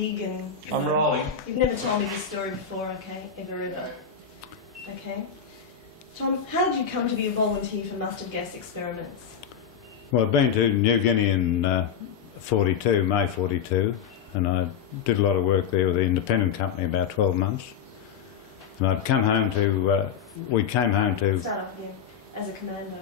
And I'm rolling. You've never told me this story before, okay? Ever. Okay? Tom, how did you come to be a volunteer for mustard gas experiments? Well, I'd been to New Guinea in May 42, and I did a lot of work there with the independent company, about 12 months. And I'd come home to, we came home to... Start off again, as a commando,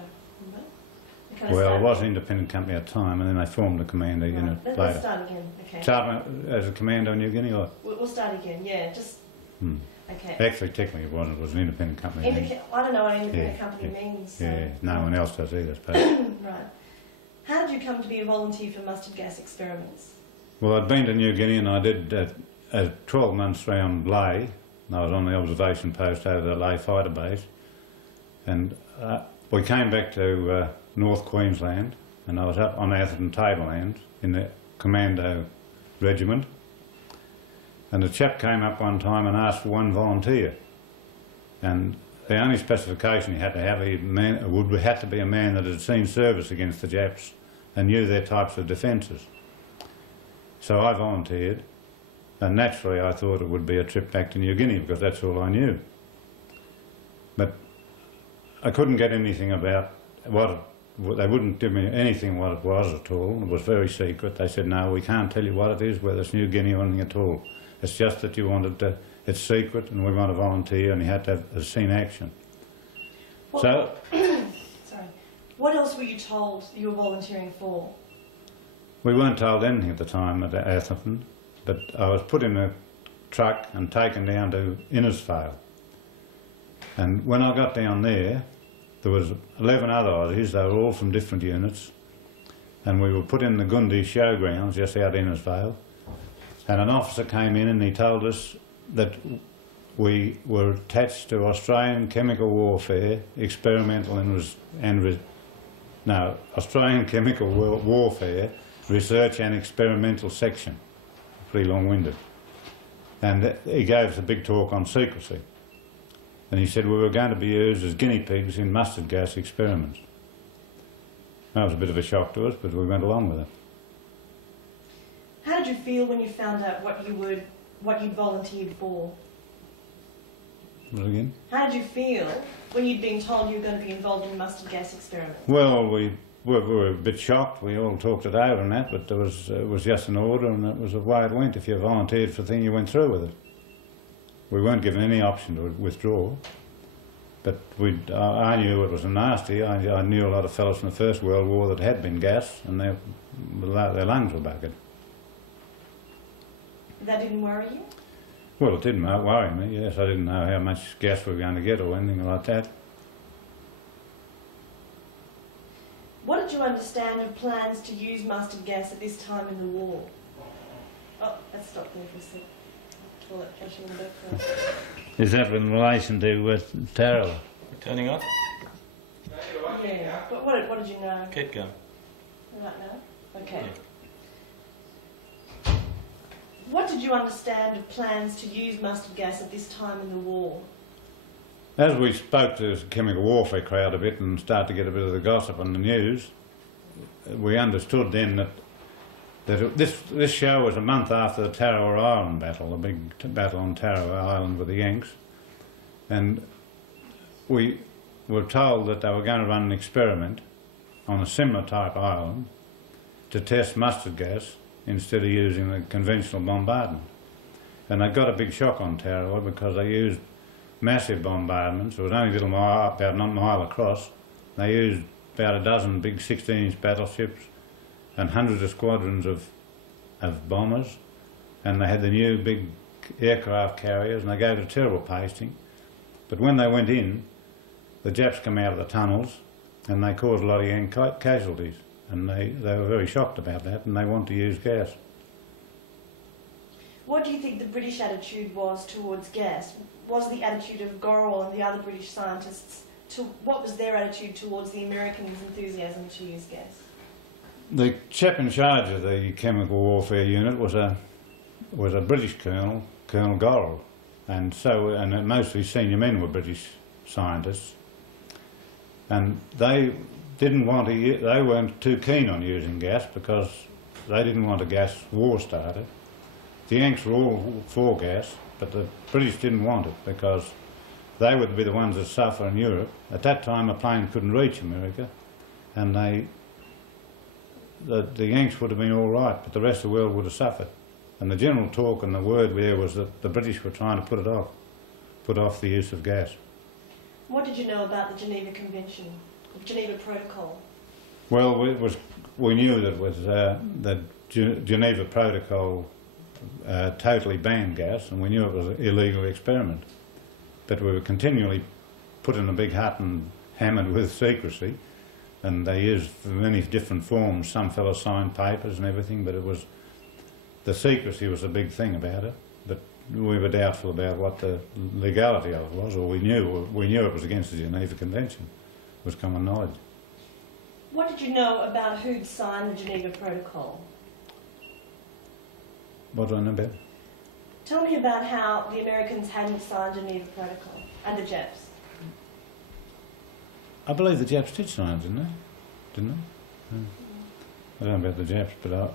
remember? Well, I was an independent company at the time, and then they formed a commando unit later. Let's start again, okay. Start as a commando in New Guinea, or...? We'll start again, yeah, just... Okay. Actually, technically it was an independent company. I don't know what an independent company means. So. Yeah, no one else does either, I suppose. Right. How did you come to be a volunteer for mustard gas experiments? Well, I'd been to New Guinea and I did 12 months round Lae. I was on the observation post over the Lae fighter base. And we came back to North Queensland, and I was up on Atherton Tablelands in the commando regiment. And a chap came up one time and asked for one volunteer. And the only specification he had to have had to be a man that had seen service against the Japs and knew their types of defences. So I volunteered, and naturally I thought it would be a trip back to New Guinea because that's all I knew. But I couldn't get anything about they wouldn't give me anything what it was at all. It was very secret. They said, no, we can't tell you what it is, whether it's New Guinea or anything at all. It's just that you wanted to, it's secret and we want to volunteer, and you had to have seen action. Sorry. What else were you told you were volunteering for? We weren't told anything at the time at Atherton, but I was put in a truck and taken down to Innisfail. And when I got down there was 11 other Aussies. They were all from different units, and we were put in the Gundi showgrounds just out in Innisfail. And an officer came in and he told us that we were attached to Australian Chemical Warfare Australian Chemical Warfare Research and Experimental Section. Pretty long-winded. And he gave us a big talk on secrecy. And he said we were going to be used as guinea pigs in mustard gas experiments. That was a bit of a shock to us, but we went along with it. How did you feel when you found out what you'd volunteered for? What again? How did you feel when you'd been told you were going to be involved in mustard gas experiments? Well, we were a bit shocked. We all talked it over and that, but it was just an order, and that was the way it went. If you volunteered for a thing, you went through with it. We weren't given any option to withdraw. But I knew it was a nasty. I knew a lot of fellows from the First World War that had been gassed, and their lungs were buggered. That didn't worry you? Well, it didn't worry me, yes. I didn't know how much gas we were going to get or anything like that. What did you understand of plans to use mustard gas at this time in the war? Oh, let's stop there for a sec. Toilet flushing in the background. Is that in relation to Tarawa? Turning off? Yeah. What did you know? Keep going. Right now? Okay. Yeah. What did you understand of plans to use mustard gas at this time in the war? As we spoke to the chemical warfare crowd a bit and started to get a bit of the gossip on the news, we understood then that this show was a month after the Tarawa Island battle, the big battle on Tarawa Island with the Yanks, and we were told that they were going to run an experiment on a similar type island to test mustard gas instead of using the conventional bombardment. And they got a big shock on Tarawa because they used massive bombardments. It was only a little mile, about a mile across. They used about a dozen big 16-inch battleships and hundreds of squadrons of bombers, and they had the new big aircraft carriers, and they gave it a terrible pasting. But when they went in, the Japs came out of the tunnels and they caused a lot of casualties, and they were very shocked about that, and they wanted to use gas. What do you think the British attitude was towards gas? Was the attitude of Gorrell and the other British scientists, what was their attitude towards the Americans' enthusiasm to use gas? The chap in charge of the chemical warfare unit was a British colonel, Colonel Gorrell, and most of his senior men were British scientists, and they weren't too keen on using gas because they didn't want a gas war started. the Yanks were all for gas, but the British didn't want it because they would be the ones that suffer in Europe. At that time, a plane couldn't reach America, and the Yanks would have been all right, but the rest of the world would have suffered. And the general talk and the word there was that the British were trying to put off the use of gas. What did you know about the Geneva Convention, the Geneva Protocol? Well, we knew that was the Geneva Protocol totally banned gas, and we knew it was an illegal experiment. But we were continually put in a big hut and hammered with secrecy, and they used many different forms. Some fellows signed papers and everything, but the secrecy was a big thing about it. But we were doubtful about what the legality of it was, or we knew it was against the Geneva Convention. It was common knowledge. What did you know about who'd signed the Geneva Protocol? What do I know about? Tell me about how the Americans hadn't signed Geneva Protocol, and the Japs. I believe the Japs did sign it, didn't they? Didn't they? I don't know about the Japs, but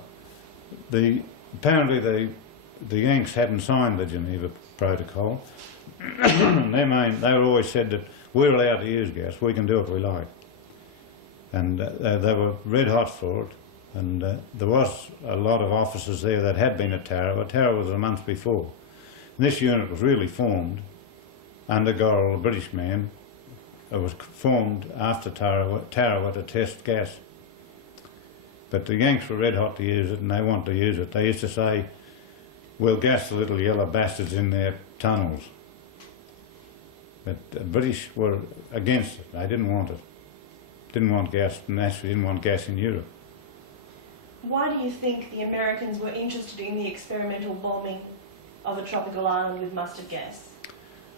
apparently the Yanks hadn't signed the Geneva Protocol. They were always said that we're allowed to use gas, we can do what we like. And they were red hot for it. And there was a lot of officers there that had been at Tarawa. Tarawa was a month before. And this unit was really formed under Gorrell, a British man. It was formed after Tarawa to test gas. But the Yanks were red hot to use it, and they wanted to use it. They used to say, we'll gas the little yellow bastards in their tunnels. But the British were against it. They didn't want it. Didn't want gas, and actually didn't want gas in Europe. Why do you think the Americans were interested in the experimental bombing of a tropical island with mustard gas?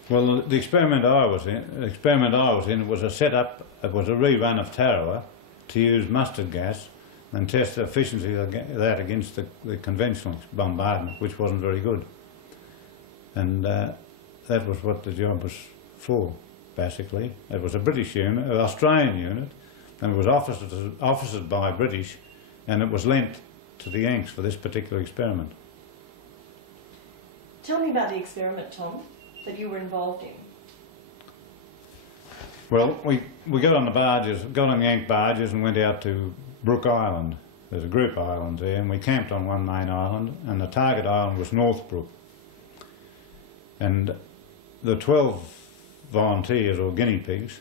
Well, the experiment I was in was a setup. It was a rerun of Tarawa to use mustard gas and test the efficiency of that against the conventional bombardment, which wasn't very good. And that was what the job was for, basically. It was a British unit, an Australian unit, and it was officered by British, and it was lent to the Yanks for this particular experiment. Tell me about the experiment, Tom, that you were involved in. Well, we got on the Yank barges and went out to Brook Island. There's a group of islands there, and we camped on one main island, and the target island was Northbrook. And the 12 volunteers, or guinea pigs,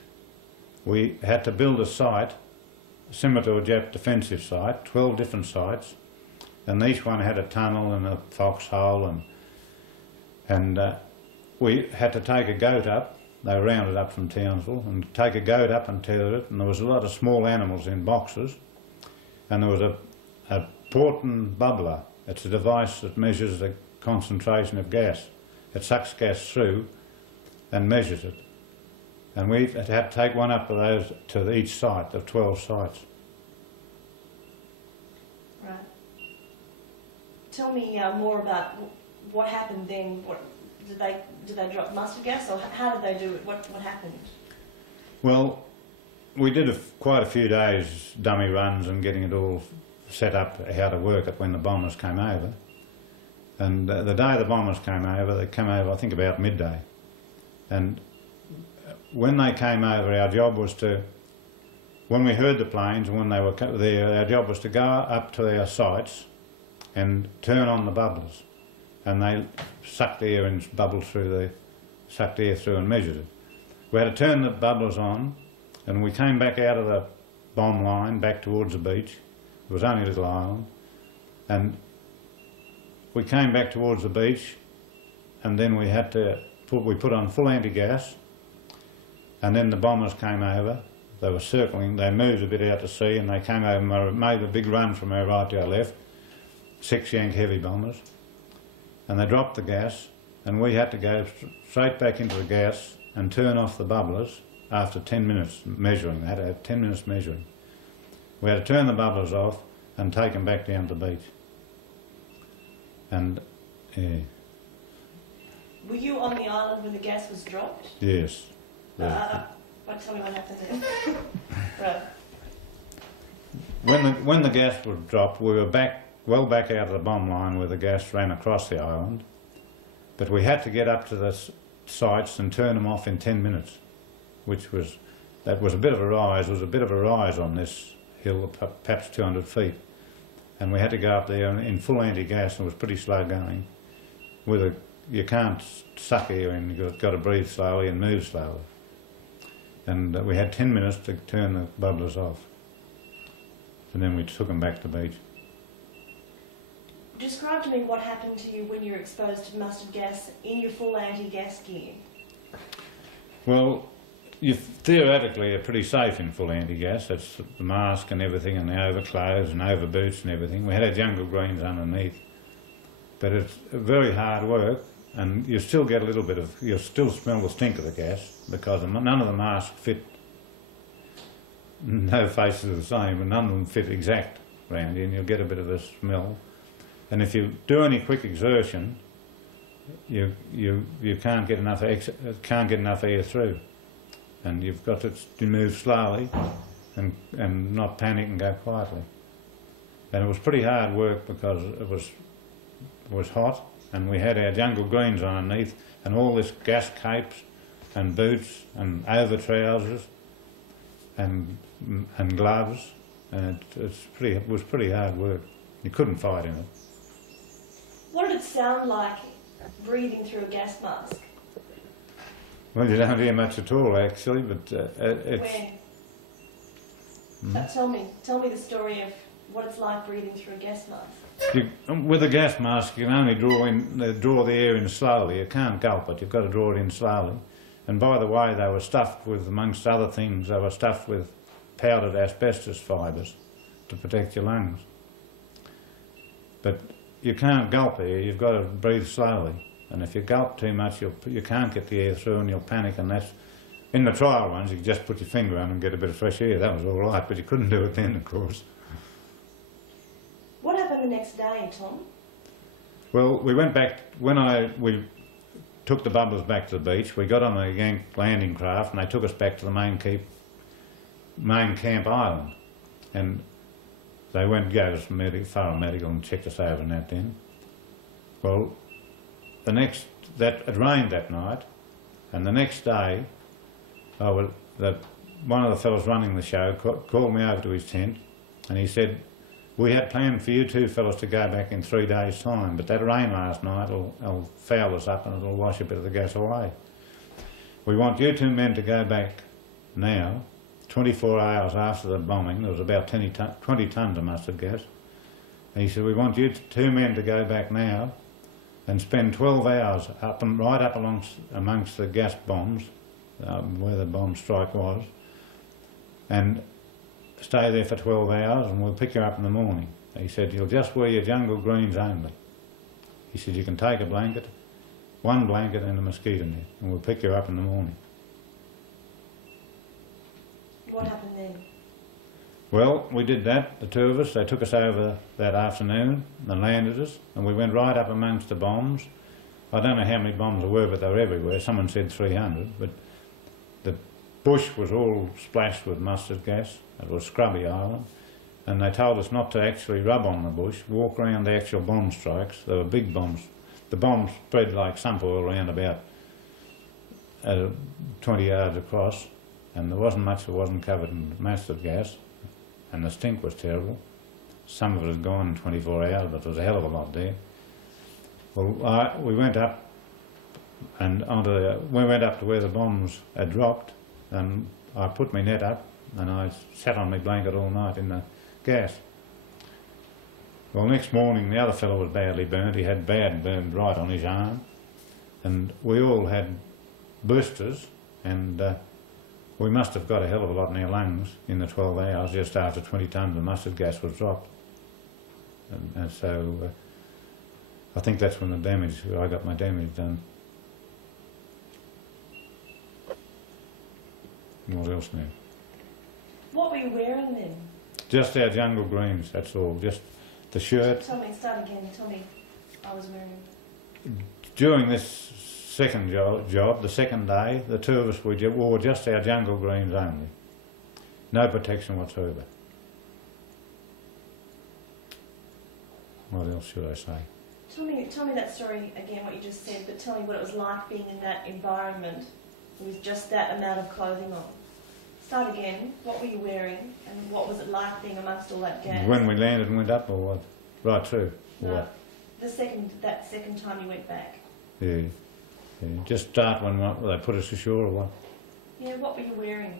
we had to build a site similar to a Jap defensive site, 12 different sites, and each one had a tunnel and a foxhole, and we had to take a goat up. They were rounded up from Townsville, and take a goat up and tether it, and there was a lot of small animals in boxes, and there was a Porton bubbler. It's a device that measures the concentration of gas. It sucks gas through and measures it. And we had to take one up of those to each site, of 12 sites. Right. Tell me more about what happened then. Did they drop mustard gas, or how did they do it? What happened? Well, we did quite a few days dummy runs and getting it all set up how to work it when the bombers came over. And the day the bombers came over, they came over I think about midday. And when they came over, our job was to, when we heard the planes and when they were there, our job was to go up to their sites and turn on the bubblers. And they sucked air and bubbled through sucked air through and measured it. We had to turn the bubblers on, and we came back out of the bomb line back towards the beach. It was only a little island. And we came back towards the beach, and then we had to put on full anti-gas. And then the bombers came over. They were circling. They moved a bit out to sea, and they came over and made a big run from our right to our left. 6 Yank heavy bombers. And they dropped the gas, and we had to go straight back into the gas and turn off the bubblers after 10 minutes measuring. They had to have 10 minutes measuring. We had to turn the bubblers off and take them back down to the beach. And yeah. Were you on the island when the gas was dropped? Yes. Tell me what happened then. Right. When the gas was dropped, we were back well back out of the bomb line where the gas ran across the island, but we had to get up to the sites and turn them off in 10 minutes, that was a bit of a rise. It was a bit of a rise on this hill, perhaps 200 feet, and we had to go up there in full anti-gas, and it was pretty slow going. You can't suck air in, you've got to breathe slowly and move slowly. And we had 10 minutes to turn the bubblers off, and then we took them back to the beach. Describe to me what happened to you when you were exposed to mustard gas in your full anti-gas gear. Well, you theoretically are pretty safe in full anti-gas. That's the mask and everything, and the overclothes and overboots and everything. We had our jungle greens underneath, but it's very hard work, and you still get a little bit of, you still smell the stink of the gas because none of the masks fit. No faces are the same, but none of them fit exact round you, and you'll get a bit of a smell. And if you do any quick exertion, you can't get enough air through, and you've got to move slowly and not panic and go quietly. And it was pretty hard work because it was hot, and we had our jungle greens underneath and all this gas capes and boots and over trousers and gloves, and it was pretty hard work. You couldn't fight in it. What did it sound like breathing through a gas mask? Well, you don't hear much at all, actually, but it's... Where? Tell me the story of what it's like breathing through a gas mask. With a gas mask, you can only draw the air in slowly. You can't gulp it. You've got to draw it in slowly. And by the way, they were stuffed with, amongst other things, they were stuffed with powdered asbestos fibres to protect your lungs. But you can't gulp air. You've got to breathe slowly. And if you gulp too much, you can't get the air through, and you'll panic. And that's in the trial ones. You could just put your finger on and get a bit of fresh air. That was all right, but you couldn't do it then, of course. What happened the next day, Tom? Well, we went back we took the bubblers back to the beach. We got on a Yank landing craft, and they took us back to the main camp island, and they gave us thorough medical and checked us over and that then. Well, it rained that night, and the next day, one of the fellows running the show called me over to his tent, and he said, "We had planned for you two fellows to go back in 3 days' time, but that rain last night will foul us up and it'll wash a bit of the gas away. We want you two men to go back now, 24 hours after the bombing." There was about 20 tonnes of mustard gas. And he said, "We want you two men to go back now and spend 12 hours right up amongst the gas bombs, where the bomb strike was, and stay there for 12 hours and we'll pick you up in the morning." He said, "You'll just wear your jungle greens only." He said, "You can take a blanket, one blanket and a mosquito net, and we'll pick you up in the morning." What happened then? Well, we did that, the two of us. They took us over that afternoon and landed us, and we went right up amongst the bombs. I don't know how many bombs there were, but they were everywhere. Someone said 300, but the bush was all splashed with mustard gas. It was Scrubby Island, and they told us not to actually rub on the bush, walk around the actual bomb strikes. They were big bombs. The bombs spread like sump oil around about 20 yards across, and there wasn't much that wasn't covered in mustard gas, and the stink was terrible. Some of it had gone in 24 hours, but there was a hell of a lot there. Well, we went up to where the bombs had dropped, and I put my net up, and I sat on my blanket all night in the gas. Well, next morning the other fellow was badly burnt. He had burned right on his arm, and we all had blisters, and we must have got a hell of a lot in our lungs in the 12 hours just after 20 tonnes of mustard gas was dropped. And so I think that's when I got my damage done. What else now? What were you wearing then? Just our jungle greens, that's all. Just the shirt. Start again. Tell me I was wearing. During this second job, the second day, the two of us wore just our jungle greens only. No protection whatsoever. What else should I say? Tell me that story again, what you just said, but tell me what it was like being in that environment with just that amount of clothing on. Start again. What were you wearing, and what was it like being amongst all that gas? When we landed and went up, or what? Right through. Or No, what? that second time you went back. Yeah. Just start when they put us ashore, or what? Yeah, what were you wearing?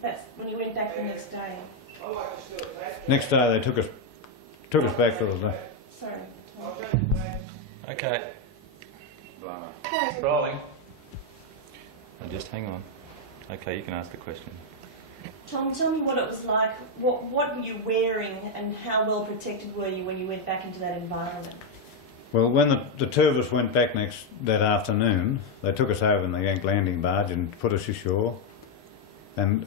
That's when you went back the next day. Next day they took us back to the. Sorry. Okay, Okay. rolling. Oh, just hang on. Okay, you can ask the question. Tom, tell me what it was like. What were you wearing, and how well protected were you when you went back into that environment? Well, when the two of us went back that afternoon, they took us over in the Yank landing barge and put us ashore, and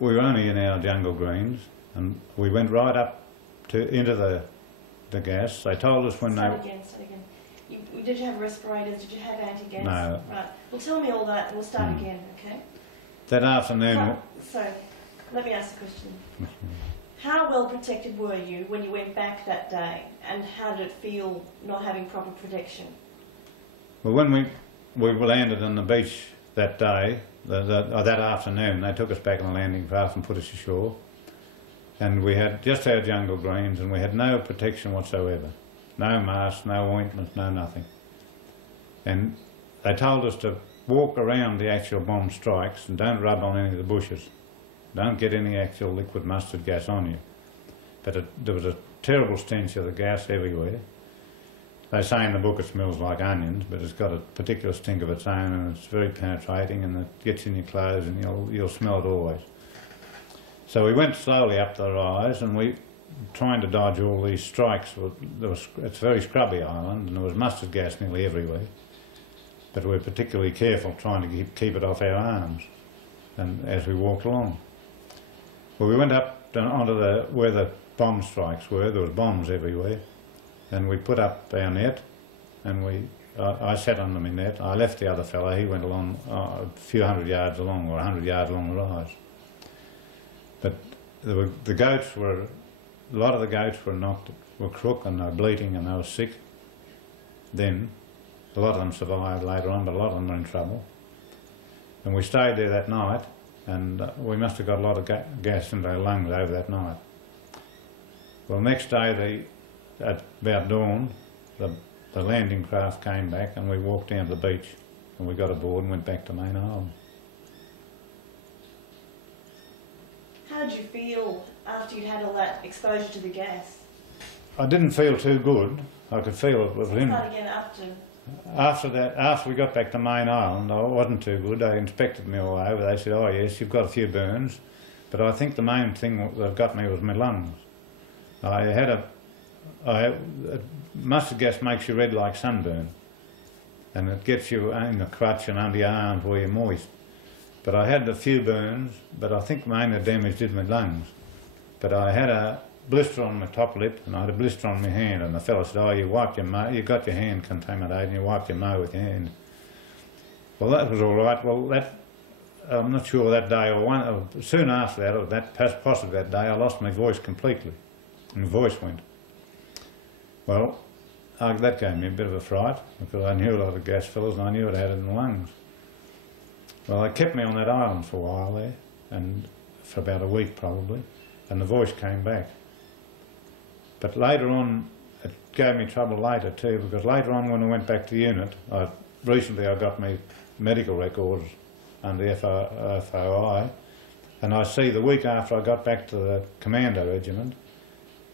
we were only in our jungle greens, and we went right up into the gas. They told us when Start again. Did you have respirators? Did you have anti-gas? No. Right. Well, tell me all that, and we'll start again, okay? that afternoon. Right. So, let me ask the question. How well protected were you when you went back that day, and how did it feel not having proper protection? Well, when we landed on the beach that day, that afternoon, they took us back on the landing craft and put us ashore, and we had just our jungle greens, and we had no protection whatsoever. No mask, no ointment, no nothing. And they told us to walk around the actual bomb strikes and don't rub on any of the bushes. Don't get any actual liquid mustard gas on you. But there was a terrible stench of the gas everywhere. They say in the book it smells like onions, but it's got a particular stink of its own, and it's very penetrating, and it gets in your clothes, and you'll smell it always. So we went slowly up the rise, and we trying to dodge all these strikes. It's a very scrubby island, and there was mustard gas nearly everywhere. But we were particularly careful trying to keep it off our arms, and as we walked along. Well, we went up onto where the bomb strikes were. There was bombs everywhere, and we put up our net, and I sat under my net. I left the other fellow. He went along a few hundred yards along, or 100 yards along the rise. But the goats were. A lot of the goats were crook, and they were bleating, and they were sick. Then, a lot of them survived later on, but a lot of them were in trouble. And we stayed there that night, and we must have got a lot of gas into our lungs over that night. Well, next day, at about dawn, the landing craft came back, and we walked down to the beach, and we got aboard and went back to Main Island. How did you feel after you'd had all that exposure to the gas? I didn't feel too good. I could feel it was in. Start again after. After we got back to Main Island, I wasn't too good. They inspected me all over. They said, "Oh yes, you've got a few burns," but I think the main thing that got me was my lungs. Mustard gas makes you red like sunburn, and it gets you in the crutch and under your arms where you're moist. But I had a few burns, but I think mainly the damage did my lungs. But I had a blister on my top lip, and I had a blister on my hand, and the fellow said, "Oh, you got your hand contaminated, and you wiped your mo with your hand." Well, that was all right. Well, I'm not sure that day or soon after that, or possibly that day, I lost my voice completely, and my voice went. Well, that gave me a bit of a fright, because I knew a lot of gas fellas, and I knew it had it in the lungs. Well, they kept me on that island for a while there, and for about a week probably, and the voice came back. But later on, it gave me trouble later too, because later on when I went back to the unit, recently I got my medical records under the FOI, and I see the week after I got back to the commando regiment,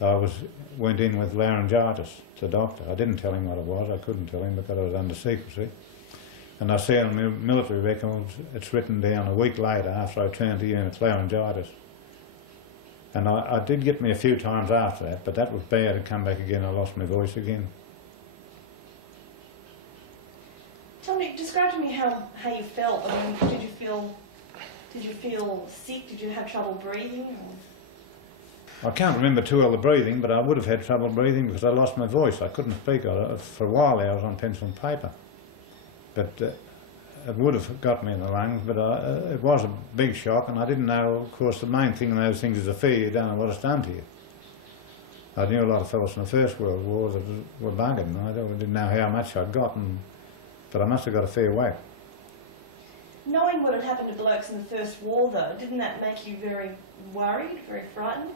I went in with laryngitis to the doctor. I didn't tell him what it was. I couldn't tell him because I was under secrecy. And I see on the military records, it's written down a week later after I returned to unit, laryngitis. And I did get me a few times after that, but that was bad. It come back again. I lost my voice again. Describe to me how you felt. I mean, did you feel sick? Did you have trouble breathing? Or? I can't remember too well the breathing, but I would have had trouble breathing because I lost my voice. I couldn't speak. For a while there, I was on pencil and paper. But it would have got me in the lungs, but it was a big shock, and I didn't know. Of course, the main thing in those things is the fear. You don't know what it's done to you. I knew a lot of fellows from the First World War that were buggered, and I didn't know how much I'd got, but I must have got a fair whack. Knowing what had happened to blokes in the First War, though, didn't that make you very worried, very frightened?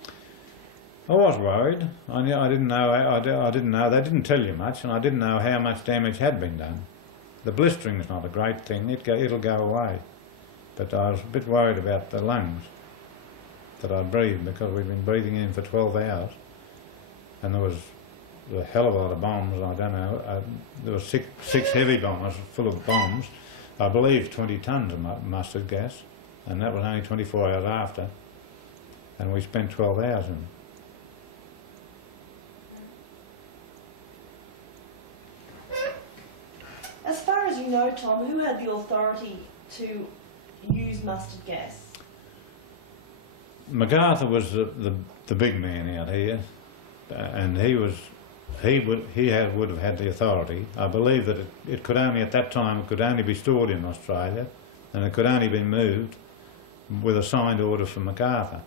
I was worried. I didn't know. I didn't know. They didn't tell you much, and I didn't know how much damage had been done. The blistering's not a great thing. It'll go away, but I was a bit worried about the lungs that I breathed, because we'd been breathing in for 12 hours, and there was a hell of a lot of bombs. I don't know. There were six heavy bombers full of bombs. I believe 20 tonnes of mustard gas, and that was only 24 hours after, and we spent 12 hours in it. As far as you know, Tom, who had the authority to use mustard gas? MacArthur was the big man out here, and he would have had the authority. I believe that it could only, at that time, it could only be stored in Australia, and it could only be moved with a signed order from MacArthur.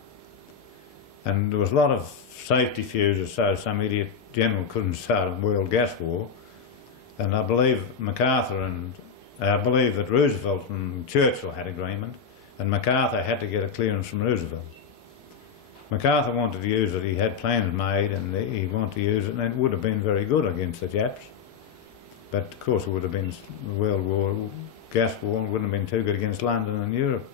And there was a lot of safety fuses, so some idiot general couldn't start a world gas war. And I believe MacArthur and I believe that Roosevelt and Churchill had agreement, and MacArthur had to get a clearance from Roosevelt. MacArthur wanted to use it. He had plans made, and he wanted to use it, and it would have been very good against the Japs. But of course, it would have been the World War, gas war, wouldn't have been too good against London and Europe.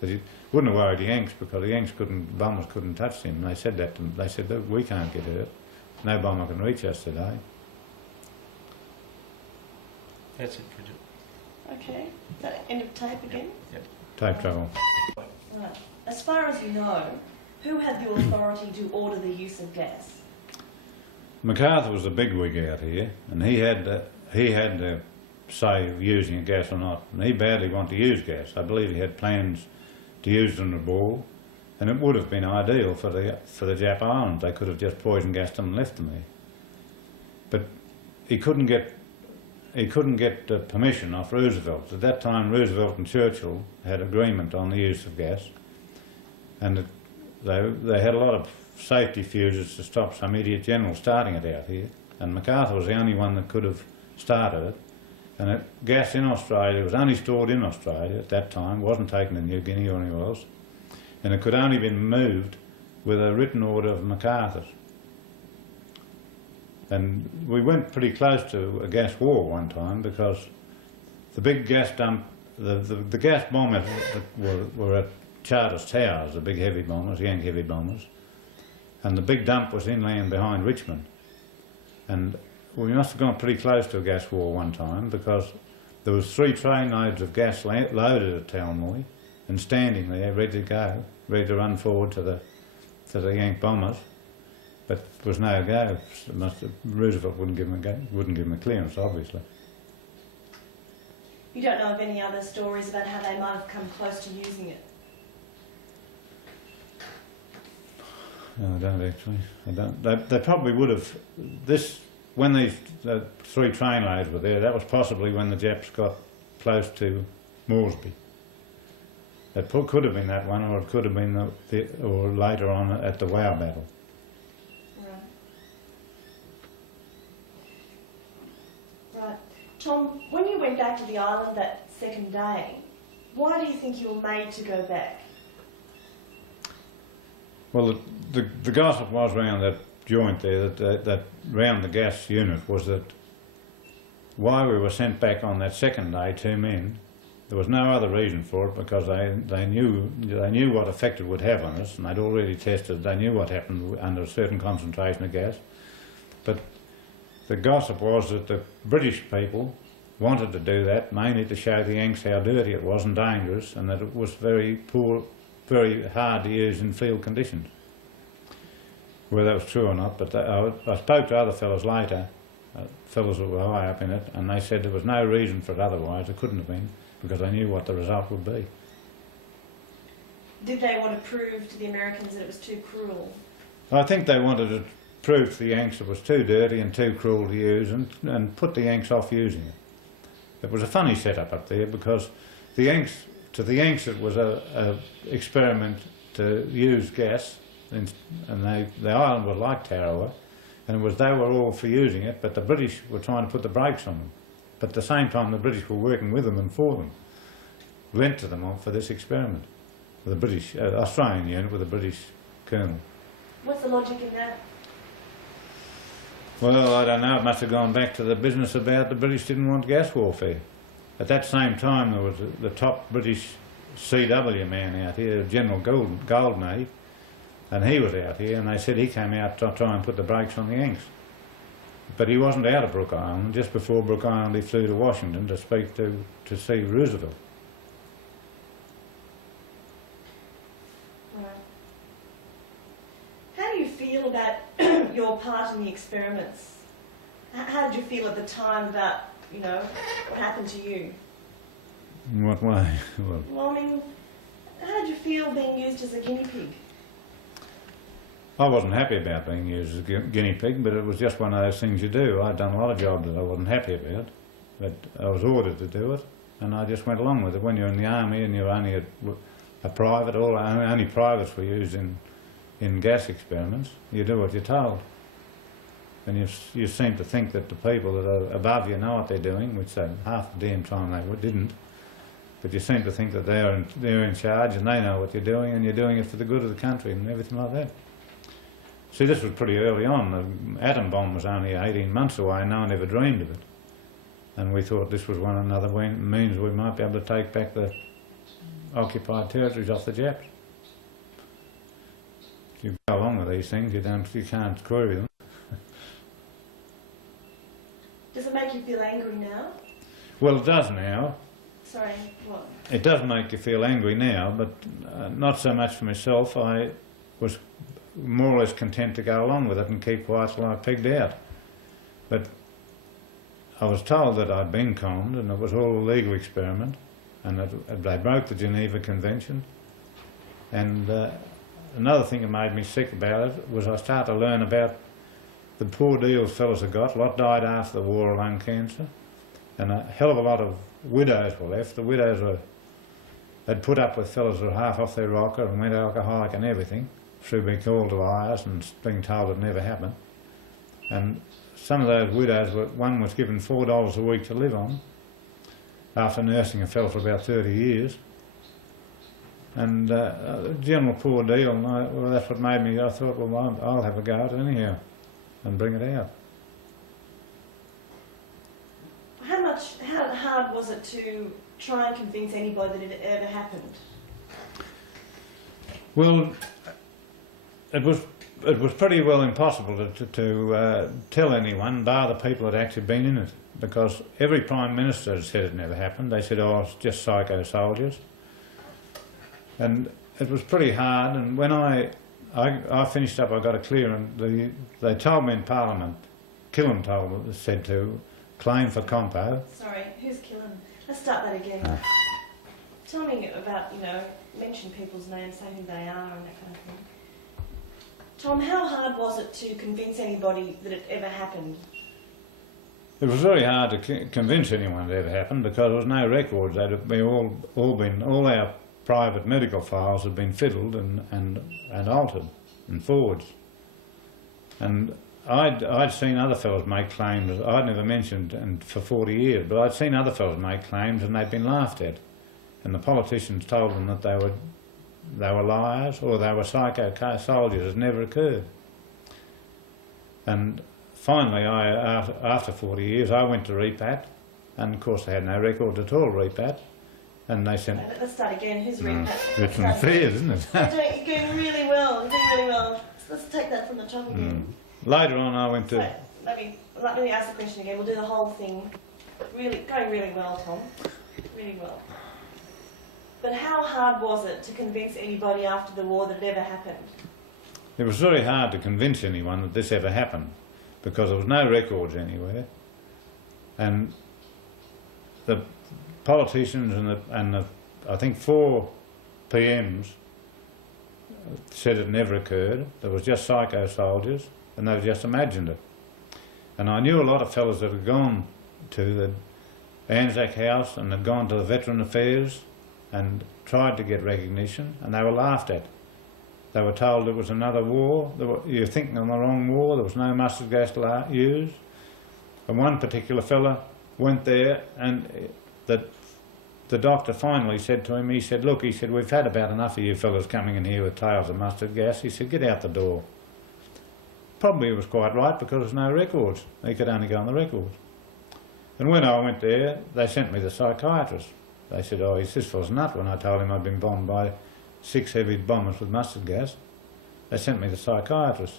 But it wouldn't have worried the Yanks, because the Yanks bombers couldn't touch him. They said that to them. They said, "Look, we can't get hurt. No bomber can reach us today." That's it, Bridget. Okay. Is that end of tape again? Yep. Tape trouble. Right. As far as you know, who had the authority to order the use of gas? MacArthur was a bigwig out here, and he had to say using a gas or not, and he badly wanted to use gas. I believe he had plans to use it in the ball, and it would have been ideal for the Jap Islands. They could have just poison gassed them and left them there. But he couldn't get permission off Roosevelt. At that time, Roosevelt and Churchill had agreement on the use of gas, and they had a lot of safety fuses to stop some idiot general starting it out here, and MacArthur was the only one that could have started it. And gas in Australia was only stored in Australia at that time, wasn't taken to New Guinea or anywhere else, and it could only be moved with a written order of MacArthur's. And we went pretty close to a gas war one time, because the big gas dump, the gas bombers that were at Charters Towers, the big heavy bombers, Yank heavy bombers, and the big dump was inland behind Richmond. And we must have gone pretty close to a gas war one time, because there was 3 trainloads of gas loaded at Talmoy and standing there ready to go, ready to run forward to the Yank bombers. But there was no go. Roosevelt wouldn't give him a clearance, obviously. You don't know of any other stories about how they might have come close to using it? No, I don't actually. I don't. They probably would have. When these 3 trainloads were there, that was possibly when the Japs got close to Moresby. It could have been that one, or it could have been or later on at the Wow battle. Right. Tom, when you went back to the island that second day, why do you think you were made to go back? Well, the gossip was around that joint there, that round the gas unit, was that why we were sent back on that second day, 2 men, there was no other reason for it, because they knew what effect it would have on us, and they'd already tested. They knew what happened under a certain concentration of gas. But the gossip was that the British people wanted to do that mainly to show the Yanks how dirty it was and dangerous, and that it was very poor, very hard to use in field conditions. Whether that was true or not, but I spoke to other fellows later, fellows that were high up in it, and they said there was no reason for it otherwise. It couldn't have been, because they knew what the result would be. Did they want to prove to the Americans that it was too cruel? I think they wanted to prove to the Yanks it was too dirty and too cruel to use, and put the Yanks off using it. It was a funny setup up there, because to the Yanks it was a experiment to use gas and the island was like Tarawa, and they were all for using it, but the British were trying to put the brakes on them. But at the same time, the British were working with them and for them, lent to them for this experiment. The British, Australian unit with the British colonel. What's the logic in that? Well, I don't know, it must have gone back to the business about the British didn't want gas warfare. At that same time, there was the top British CW man out here, General Goldney, and he was out here, and they said he came out to try and put the brakes on the Yanks. But he wasn't out of Brook Island. Just before Brook Island, he flew to Washington to speak to see Roosevelt. How do you feel about your part in the experiments? How did you feel at the time about, you know, what happened to you? In what way? Well, I mean, how did you feel being used as a guinea pig? I wasn't happy about being used as a guinea pig, but it was just one of those things you do. I'd done a lot of jobs that I wasn't happy about, but I was ordered to do it, and I just went along with it. When you're in the army and you're only a private, only privates were used in gas experiments, you do what you're told. And you seem to think that the people that are above you know what they're doing, which they, half the damn time they didn't. But you seem to think that they're in charge and they know what you're doing, and you're doing it for the good of the country and everything like that. See, this was pretty early on. The atom bomb was only 18 months away, and no one ever dreamed of it. And we thought this was another means we might be able to take back the occupied territories off the Japs. If you go along with these things, you can't query them. Does it make you feel angry now? Well, it does now. Sorry, what? It does make you feel angry now, but not so much for myself. I was more or less content to go along with it and keep quiet till I pegged out. But I was told that I'd been conned and it was all a legal experiment, and that they broke the Geneva Convention. And another thing that made me sick about it was I started to learn about the poor deals fellas had got. A lot died after the war of lung cancer, and a hell of a lot of widows were left. The widows had put up with fellas that were half off their rocker and went alcoholic and everything, through being called liars and being told it never happened. And some of those widows, one was given $4 a week to live on after nursing a fella for about 30 years. And general poor deal, and well, that's what made me, I thought, well, I'll have a go at it anyhow and bring it out. How hard was it to try and convince anybody that it ever happened? Well, it was pretty well impossible to tell anyone, bar the people that had actually been in it, because every Prime Minister said it never happened. They said, oh, it's just psycho soldiers. And it was pretty hard, and when I finished up, I got a clear, and they told me in Parliament, Killen said to claim for compo. Sorry, who's Killen? Let's start that again. Tell me about, mention people's names, say who they are and that kind of thing. Tom, how hard was it to convince anybody that it ever happened? It was very hard to convince anyone it ever happened, because there was no records. All our private medical files had been fiddled and altered and forged. And I'd seen other fellows make claims. I'd never mentioned for 40 years, but I'd seen other fellows make claims and they'd been laughed at. And the politicians told them that they were liars or they were psycho soldiers. It never occurred. And finally, after 40 years, I went to REPAT, and of course they had no record at all, REPAT. And they sent... Let's start again. Who's REPAT? Richmond Affairs, isn't it? You're doing really well. You're doing really well. Let's take that from the top again. Later on, I went to... So, let me ask the question again. We'll do the whole thing. Going really well, Tom. Really well. But how hard was it to convince anybody after the war that it ever happened? It was very hard to convince anyone that this ever happened, because there was no records anywhere, and the politicians and I think 4 PMs said it never occurred. There was just psycho soldiers, and they just imagined it. And I knew a lot of fellas that had gone to the Anzac House and had gone to the Veteran Affairs and tried to get recognition, and they were laughed at. They were told it was another war. You're thinking of the wrong war. There was no mustard gas used. And one particular fella went there, and the doctor finally said to him, he said, look, he said, we've had about enough of you fellas coming in here with tales of mustard gas. He said, get out the door. Probably he was quite right, because there's no records. He could only go on the records. And when I went there, they sent me the psychiatrist. They said, oh, this was nut, when I told him I'd been bombed by 6 heavy bombers with mustard gas. They sent me the psychiatrist.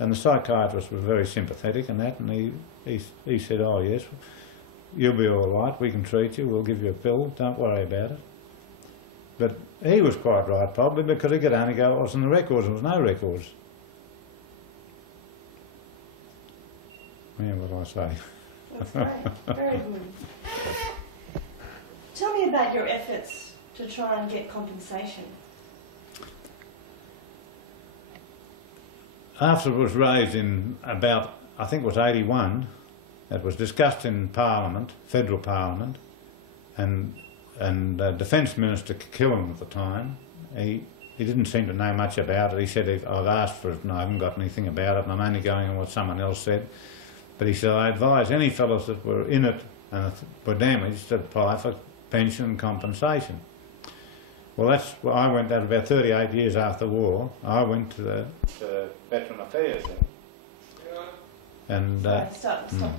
And the psychiatrist was very sympathetic and that, and he said, oh yes, you'll be all right, we can treat you, we'll give you a pill, don't worry about it. But he was quite right, probably, because he could only go, it was in the records, there was no records. Yeah, what do I say? That's great. Very good. Tell me about your efforts to try and get compensation. After it was raised in about, I think it was 81, it was discussed in Parliament, Federal Parliament, and Defence Minister Killen at the time, he didn't seem to know much about it. He said, I've asked for it and I haven't got anything about it and I'm only going on what someone else said. But he said, I advise any fellows that were in it and were damaged to apply for pension and compensation. Well, I went out about 38 years after the war. I went to Veteran Affairs then. And Sorry, stop there.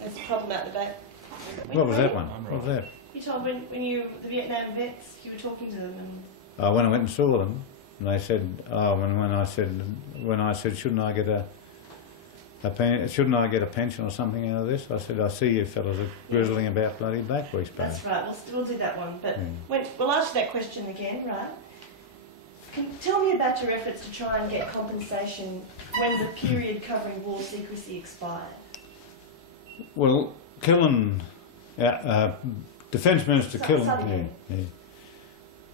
There's a problem out the back. what was that one? What was that? You told when you, the Vietnam vets, you were talking to them and... When I went and saw them, and they said, when I said, shouldn't I get a pension or something out of this? I said, I see you fellas are grizzling about bloody blackberry spray. That's right, we'll do that one. But we'll ask you that question again, right? Tell me about your efforts to try and get compensation when the period covering war secrecy expired. Well, Killen, Defence Minister Killen,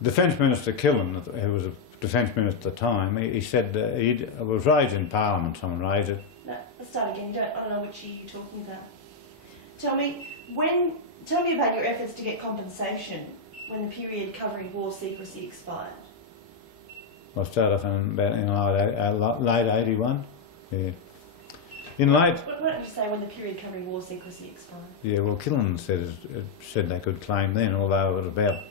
Defence Minister Killen, who was a Defence Minister at the time, he said it was raised in Parliament, someone raised it. No, let's start again. I don't know which year you're talking about. Tell me about your efforts to get compensation when the period covering war secrecy expired. I started off in late 81. Yeah. In late. What did you say when the period covering war secrecy expired? Yeah, well, Killen said they could claim then, although it was about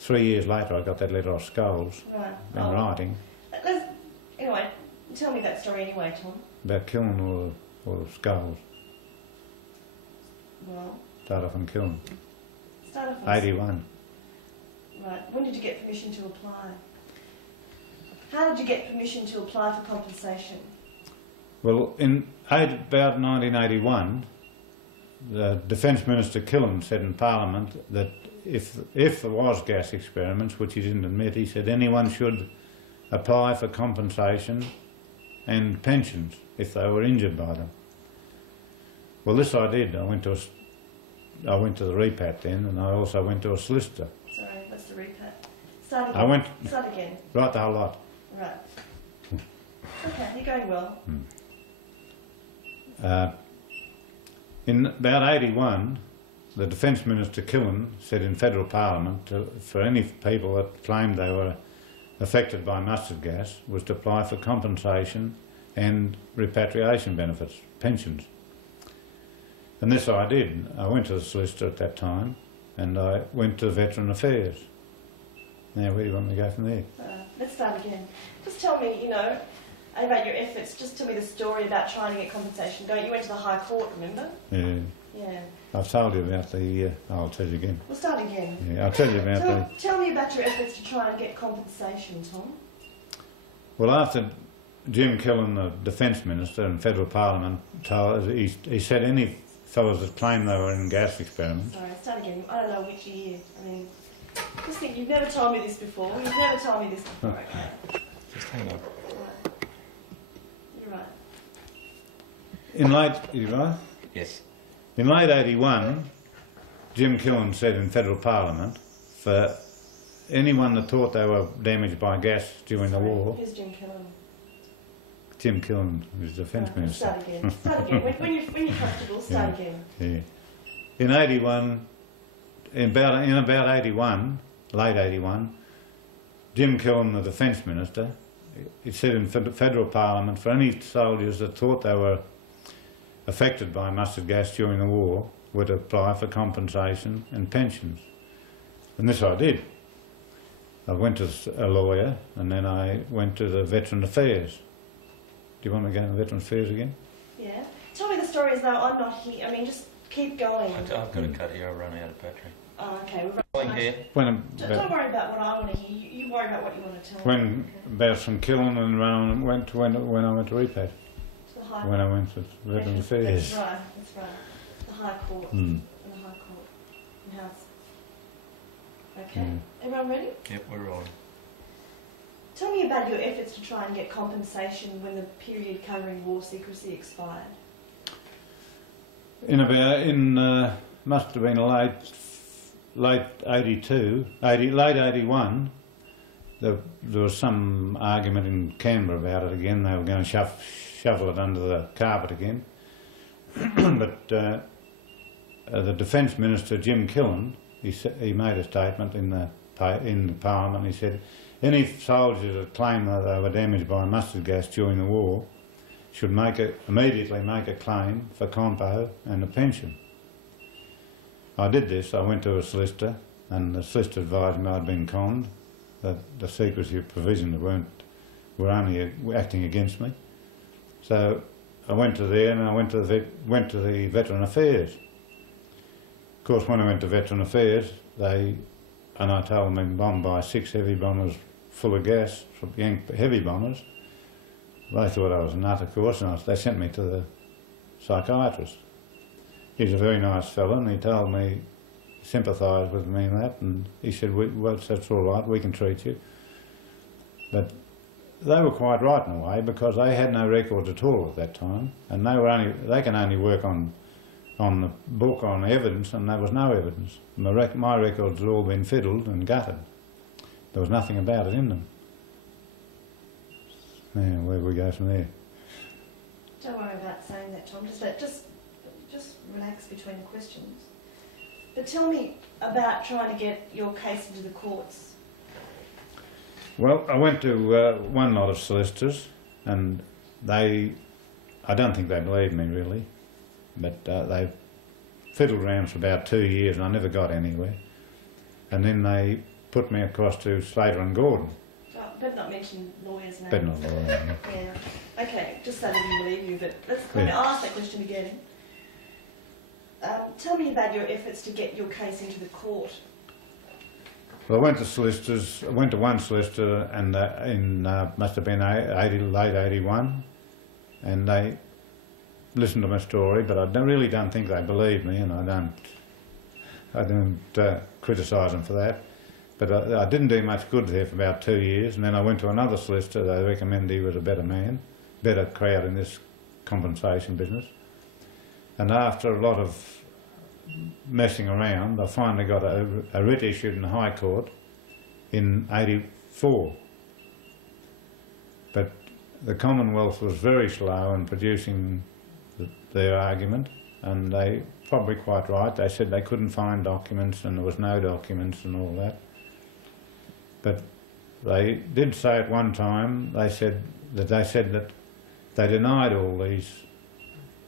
3 years later I got that letter off Scholes in writing. Anyway, tell me that story anyway, Tom. About Killen or Scholes. Well. Start off on Killen. Start off on 81. Right. When did you get permission to apply? How did you get permission to apply for compensation? Well, in about 1981, the Defence Minister Killen said in Parliament that if there was gas experiments, which he didn't admit, he said anyone should apply for compensation and pensions if they were injured by them. Well, this I did. I went to the repat then, and I also went to a solicitor. Sorry, what's the repat? Start again. Start again. Right, the whole lot. Right. Okay, you're going well. In about 81, the Defence Minister Killen said in Federal Parliament for any people that claimed they were affected by mustard gas was to apply for compensation and repatriation benefits, pensions. And this I did. I went to the solicitor at that time and I went to Veteran Affairs. Now where do you want me to go from there? Let's start again. Just tell me, about your efforts. Just tell me the story about trying to get compensation. You went to the High Court, remember? Yeah. Yeah. I've told you about the... I'll tell you again. We'll start again. Yeah, I'll tell you about Tell me about your efforts to try and get compensation, Tom. Well, after Jim Killen, the Defence Minister in Federal Parliament, he said any fellows that claimed they were in gas experiments... Sorry, start again. I don't know which year. Just think, you've never told me this before. You've never told me this before, okay? Just hang on. Right. You're right. In late... Are you right? Yes. In late 81, Jim Killen said in Federal Parliament, for anyone that thought they were damaged by gas during the war... Who's Jim Killen? Jim Killen, who's the Defence Minister. Start again. Start again. When you're comfortable, start again. Yeah. In 81... In about 81, late 81, Jim Killen, the Defence Minister, it said in federal parliament, for any soldiers that thought they were affected by mustard gas during the war would apply for compensation and pensions. And this I did. I went to a lawyer and then I went to the Veteran Affairs. Do you want me to go to Veteran Affairs again? Yeah. Tell me the story as though I'm not here. I mean, just keep going. I've got a cut here. I'll run out of battery. Oh, okay. Calling here. Don't worry about what I want to hear. You worry about what you want to tell me. When about from Killen and ran on and went to when I went to repat. To the High When I went to Veteran Affairs. That's right. That's right. The High Court. Hmm. In the High Court. In House. Okay. Hmm. Everyone ready? Yep, we're rolling. Tell me about your efforts to try and get compensation when the period covering war secrecy expired. Must have been late 82, late 81. There was some argument in Canberra about it again. They were going to shovel it under the carpet again. But the Defence Minister Jim Killen, he made a statement in the Parliament. He said, any soldiers that claim that they were damaged by mustard gas during the war should immediately make a claim for compo and a pension. I did this. I went to a solicitor, and the solicitor advised me I'd been conned, that the secrecy provisions were only acting against me. So I went to there, and I went to the Veteran Affairs. Of course, when I went to Veteran Affairs, I told them I'd been bombed by 6 heavy bombers full of gas, from heavy bombers. They thought I was a nut, of course, and they sent me to the psychiatrist. He's a very nice fellow, and he told me, sympathised with me in that, and he said, well, that's all right, we can treat you. But they were quite right in a way, because they had no records at all at that time, and they can only work on the book, on evidence, and there was no evidence. My records had all been fiddled and gutted. There was nothing about it in them. Now, where do we go from there? Don't worry about saying that, Tom. Just relax between the questions. But tell me about trying to get your case into the courts. Well, I went to one lot of solicitors, and I don't think they believed me really, but they fiddled around for about 2 years and I never got anywhere. And then they put me across to Slater and Gordon. Oh, better not mention lawyers' names. Better not lawyer. Yeah. Okay, just so they didn't believe you, but I'll ask that question again. Tell me about your efforts to get your case into the court. Well, I went to solicitors. I went to one solicitor, and must have been late 81, and they listened to my story, but I really don't think they believed me, and I don't criticise them for that. But I didn't do much good there for about 2 years, and then I went to another solicitor. They recommended he was a better man, better crowd in this compensation business. And after a lot of messing around, I finally got a writ issued in the High Court in 84. But the Commonwealth was very slow in producing their argument, and they probably quite right. They said they couldn't find documents and there was no documents and all that. But they did say at one time, they said that they denied all these,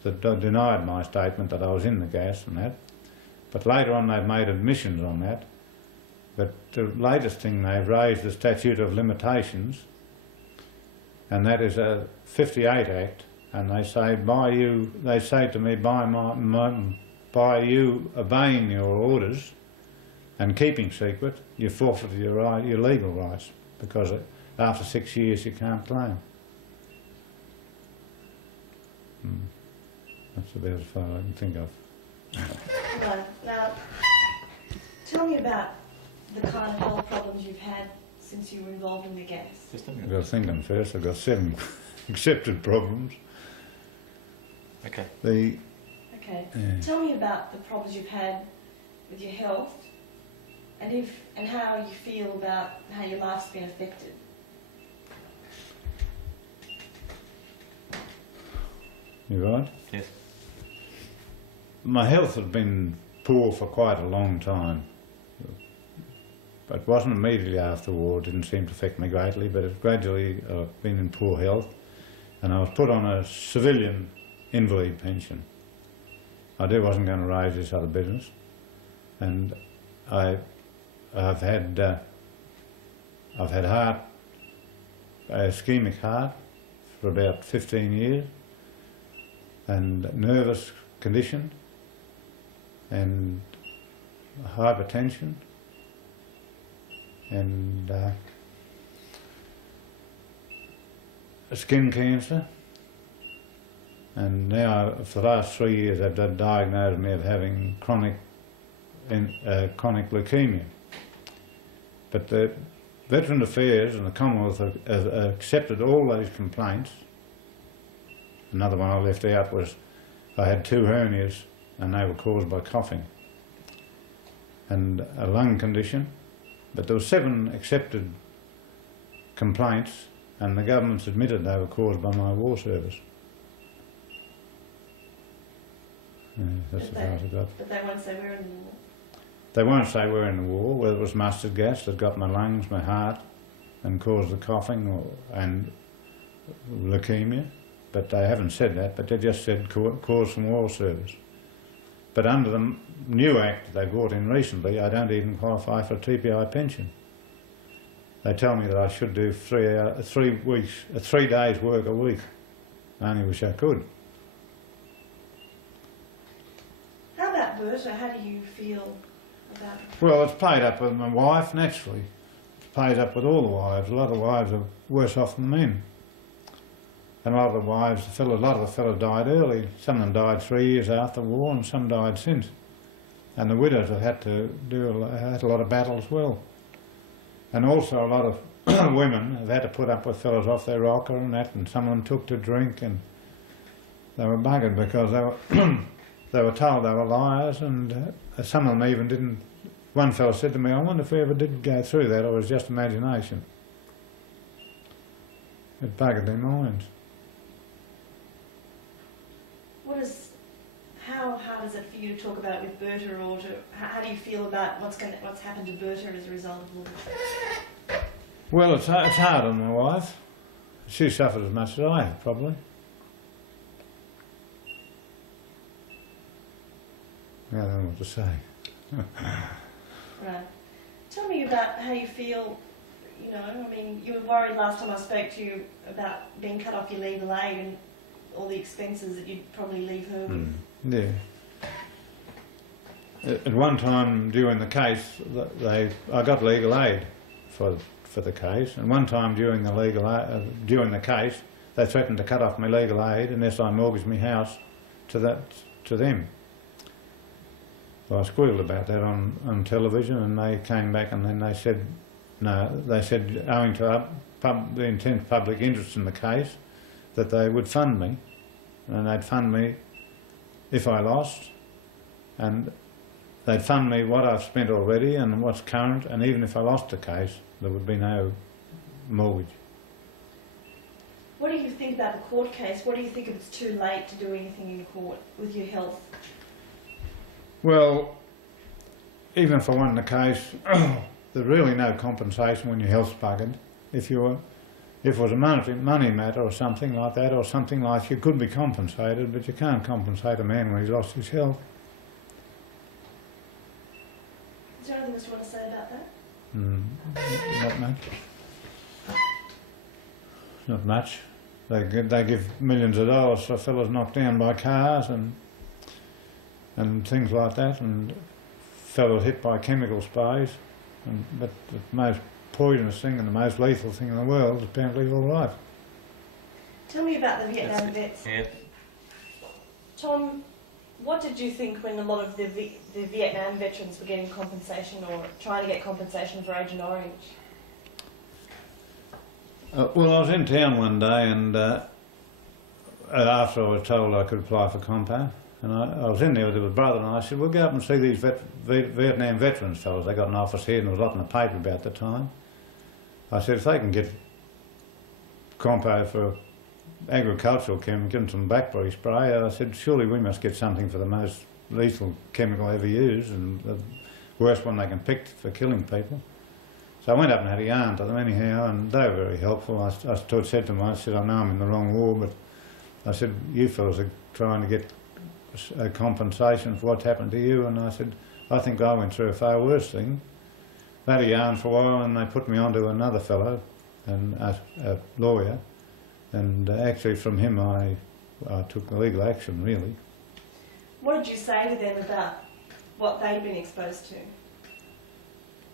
that denied my statement that I was in the gas and that. But later on they've made admissions on that. But the latest thing, they've raised the statute of limitations, and that is a 58 Act, and they say to me, by you obeying your orders and keeping secret, you forfeited your legal rights, because after 6 years you can't claim. That's about as far as I can think of. Now, tell me about the kind of health problems you've had since you were involved in the gas. I've got to think them first. I've got 7 accepted problems. Okay. Okay. Tell me about the problems you've had with your health, and how you feel about how your life's been affected. You right? Yes. My health had been poor for quite a long time. it wasn't immediately after the war, it didn't seem to affect me greatly, but it gradually, I've been in poor health, and I was put on a civilian invalid pension. I wasn't going to raise this other business, and I've had ischemic heart for about 15 years, and nervous condition, and hypertension, and skin cancer. And now, for the last 3 years, they've diagnosed me of having chronic leukemia. But the Veteran Affairs and the Commonwealth have accepted all those complaints. Another one I left out was I had 2 hernias and they were caused by coughing, and a lung condition. But there were 7 accepted complaints, and the government's admitted they were caused by my war service. Yeah, that's as far as I got. But they won't say where in the war. They won't say we're in the war, whether it was mustard gas that got my lungs, my heart, and caused the coughing and leukemia. But they haven't said that, but they just said caused from war service. But under the new act they brought in recently, I don't even qualify for a TPI pension. They tell me that I should do 3 days work a week. I only wish I could. How about Berta? How do you feel about it? Well, it's paid up with my wife, naturally. It's paid up with all the wives. A lot of wives are worse off than men. And a lot of the wives, a lot of the fellas died early. Some of them died 3 years after the war, and some died since. And the widows have had to had a lot of battle as well. And also a lot of women have had to put up with fellas off their rocker and that, and some of them took to drink, and they were buggered because they were they were told they were liars, and some of them even didn't. One fellow said to me, I wonder if we ever did go through that, or it was just imagination. It buggered their minds. How hard is it for you to talk about it with Berta, or how do you feel about what's happened to Berta as a result of all this? Well, it's hard on my wife. She suffered as much as I have, probably. I don't know what to say. Right. Tell me about how you feel. You know, I mean, you were worried last time I spoke to you about being cut off your legal aid and all the expenses that you'd probably leave her with. Yeah. At one time during the case, I got legal aid for the case, and one time during the case, they threatened to cut off my legal aid unless I mortgaged my house to them. Well, I squealed about that on television, and they came back and then they said, no, they said owing to the intense public interest in the case, that they would fund me, and they'd fund me if I lost, and they'd fund me what I've spent already and what's current, and even if I lost the case, there would be no mortgage. What do you think about the court case? What do you think if it's too late to do anything in court with your health? Well, even if I won the case, there's really no compensation when your health's buggered. If it was a money matter or something like that, or something like you could be compensated, but you can't compensate a man when he's lost his health. Is there anything else you want to say about that? Not much. Not much. They give millions of dollars for fellas knocked down by cars and things like that, and fellas hit by chemical sprays. But the most poisonous thing and the most lethal thing in the world is apparently all right. Tell me about the Vietnam vets. Yeah. Tom, what did you think when a lot of the Vietnam veterans were getting compensation or trying to get compensation for Agent Orange? Well, I was in town one day, and after I was told I could apply for compo, and I was in there with his brother, and I said, we'll go up and see these Vietnam veterans fellows. They got an office here, and there was a lot in the paper about the time. I said, if they can get compo for agricultural chemical, give them some blackberry spray, I said, surely we must get something for the most lethal chemical ever used, and the worst one they can pick for killing people. So I went up and had a yarn to them anyhow, and they were very helpful. I said to them, I said, I know I'm in the wrong war, but I said, you fellas are trying to get a compensation for what's happened to you, and I said, I think I went through a far worse thing. They had a yarn for a while, and they put me on to another fellow, and a lawyer, and actually from him I took legal action, really. What did you say to them about what they'd been exposed to?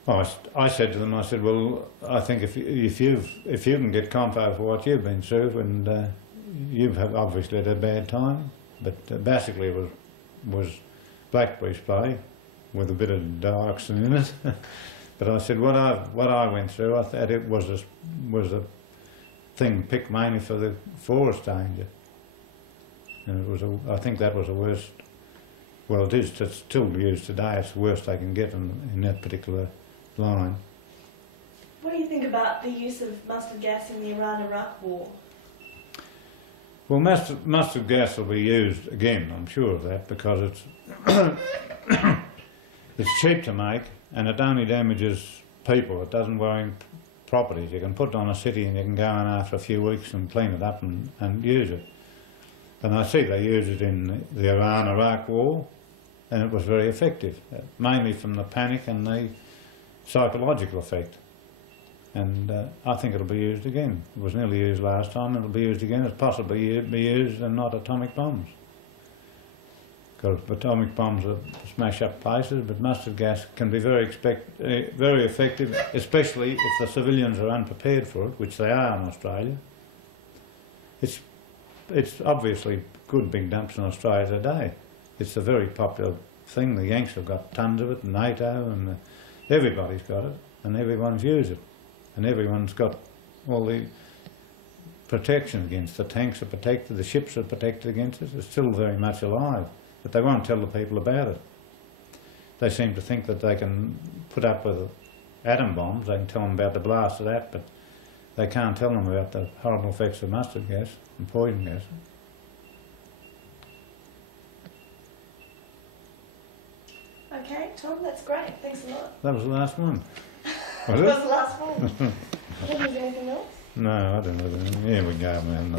I said to them, I said, well, I think if you can get compo for what you've been through, and you've obviously had a bad time, but basically it was blackberry spray with a bit of dioxin in it. But I said what I went through, I thought it was a thing picked mainly for the forest danger, and I think that was the worst. Well, it is still used today. It's the worst they can get in that particular line. What do you think about the use of mustard gas in the Iran-Iraq war? Well, mustard gas will be used again, I'm sure of that, because it's cheap to make and it only damages people. It doesn't worry properties. You can put it on a city and you can go in after a few weeks and clean it up and use it. And I see they use it in the Iran-Iraq war, and it was very effective, mainly from the panic and the psychological effect. And I think it'll be used again. It was nearly used last time, it'll be used again. It's possibly be used and not atomic bombs. Because atomic bombs will smash up places, but mustard gas can be very effective, especially if the civilians are unprepared for it, which they are in Australia. It's obviously good big dumps in Australia today. It's a very popular thing. The Yanks have got tons of it, and NATO, and everybody's got it, and everyone's used it. And everyone's got all the protection against it. The tanks are protected, the ships are protected against it. It's still very much alive, but they won't tell the people about it. They seem to think that they can put up with atom bombs, they can tell them about the blast of that, but they can't tell them about the horrible effects of mustard gas and poison gas. Okay, Tom, that's great. Thanks a lot. That was the last one. That was the last one. Is there anything else? No, I don't know. Here we go, man.